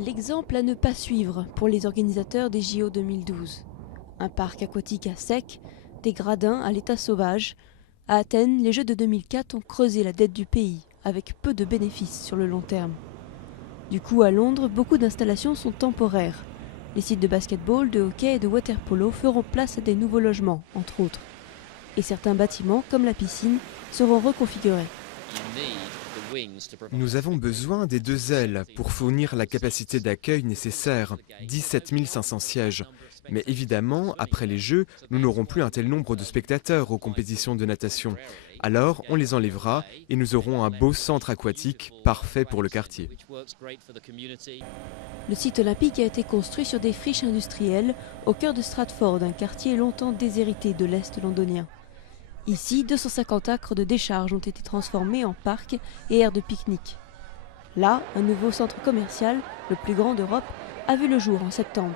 L'exemple à ne pas suivre pour les organisateurs des JO 2012. Un parc aquatique à sec, des gradins à l'état sauvage. À Athènes, les Jeux de 2004 ont creusé la dette du pays, avec peu de bénéfices sur le long terme. Du coup, à Londres, beaucoup d'installations sont temporaires. Les sites de basketball, de hockey et de water-polo feront place à des nouveaux logements, entre autres. Et certains bâtiments, comme la piscine, seront reconfigurés. Nous avons besoin des 2 ailes pour fournir la capacité d'accueil nécessaire, 17 500 sièges. Mais évidemment, après les Jeux, nous n'aurons plus un tel nombre de spectateurs aux compétitions de natation. Alors, on les enlèvera et nous aurons un beau centre aquatique parfait pour le quartier. Le site olympique a été construit sur des friches industrielles au cœur de Stratford, un quartier longtemps déshérité de l'Est londonien. Ici, 250 acres de décharge ont été transformés en parcs et aires de pique-nique. Là, un nouveau centre commercial, le plus grand d'Europe, a vu le jour en septembre.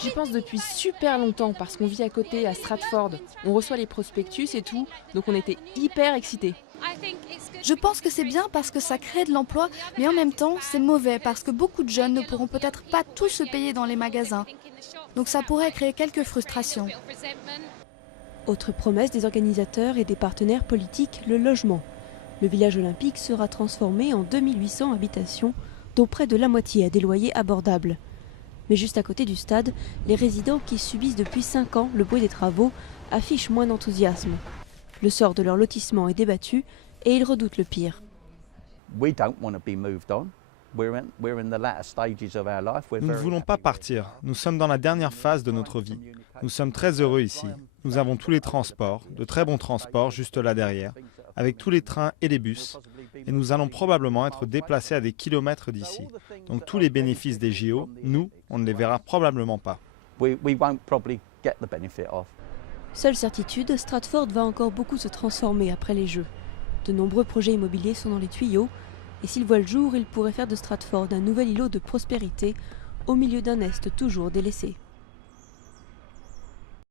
J'y pense depuis super longtemps parce qu'on vit à côté, à Stratford. On reçoit les prospectus et tout, donc on était hyper excités. Je pense que c'est bien parce que ça crée de l'emploi, mais en même temps, c'est mauvais parce que beaucoup de jeunes ne pourront peut-être pas tout se payer dans les magasins. Donc ça pourrait créer quelques frustrations. Autre promesse des organisateurs et des partenaires politiques, le logement. Le village olympique sera transformé en 2800 habitations, dont près de la moitié à des loyers abordables. Mais juste à côté du stade, les résidents qui subissent depuis 5 ans le bruit des travaux affichent moins d'enthousiasme. Le sort de leur lotissement est débattu et ils redoutent le pire. Nous ne voulons pas partir. Nous sommes dans la dernière phase de notre vie. Nous sommes très heureux ici. Nous avons tous les transports, de très bons transports juste là derrière, avec tous les trains et les bus. Et nous allons probablement être déplacés à des kilomètres d'ici. Donc tous les bénéfices des JO, nous, on ne les verra probablement pas. Seule certitude, Stratford va encore beaucoup se transformer après les Jeux. De nombreux projets immobiliers sont dans les tuyaux. Et s'ils voient le jour, ils pourraient faire de Stratford un nouvel îlot de prospérité au milieu d'un Est toujours délaissé.